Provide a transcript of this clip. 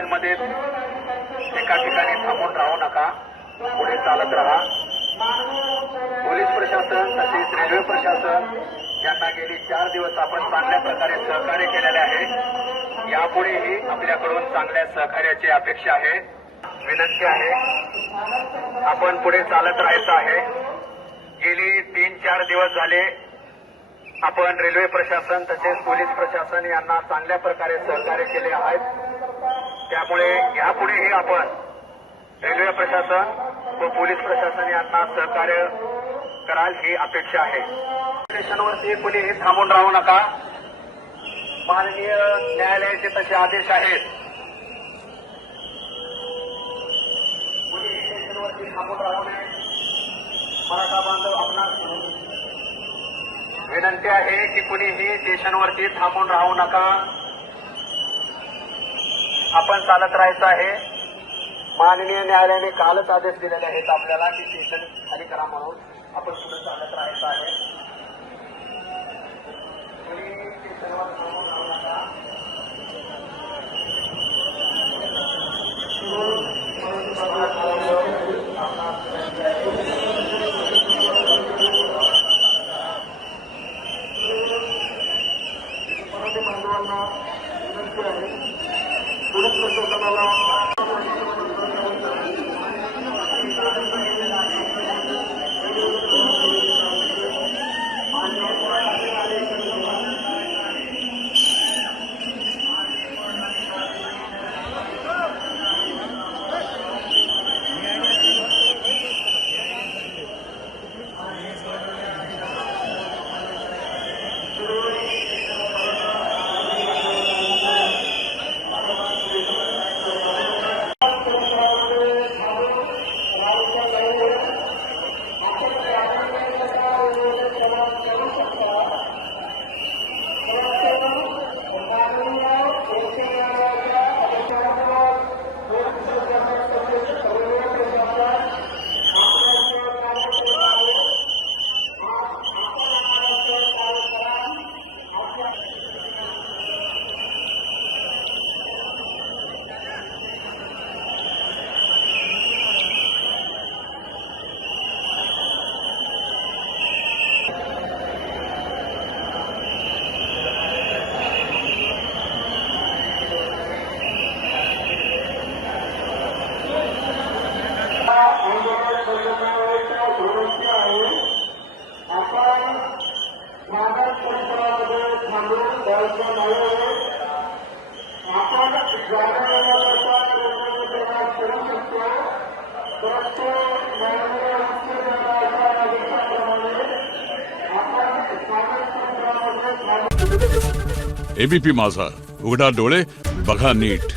स्टेशनमध्ये एका ठिकाणी थांबून राहू नका, पुढे चालत राहा। पोलीस प्रशासन तसेच रेल्वे प्रशासन यांना गेली 4 दिवस आपण चांगल्या प्रकारे सहकार्य केलेले आहे। यापुढेही आपल्याकडून चांगल्या सहकार्याची अपेक्षा आहे, विनंती आहे। आपण पुढे चालत राहायचं आहे। गेली 3-4 दिवस झाले आपण रेल्वे प्रशासन तसेच पोलीस प्रशासन यांना चांगल्या प्रकारे सहकार्य केले आहे। त्यामुळे यापुढेही आपण रेल्वे प्रशासन व पोलीस प्रशासन यांना सहकार्य कराल ही अपेक्षा आहे। स्टेशनवरती कुणीही थांबून राहू नका, माननीय न्यायालयाचे तसे आदेश आहेत। कुणीही स्टेशनवरती थांबून राहू नये। मराठा बांधव आपणास विनंती आहे की कुणीही स्टेशनवरती थांबून राहू नका, आपण चालत राहायचं आहे। माननीय न्यायालयाने कालच आदेश दिलेले आहेत आपल्याला की स्टेशन खाली करा म्हणून, आपण पुढे चालत राहायचं आहे। कुणीही स्टेशनवर थांबून राहू नका। मराठी बांधवांना विनंती आहे, पोलीस प्रशासनाला एबीपी माझा, उघडा डोळे बघा नीट।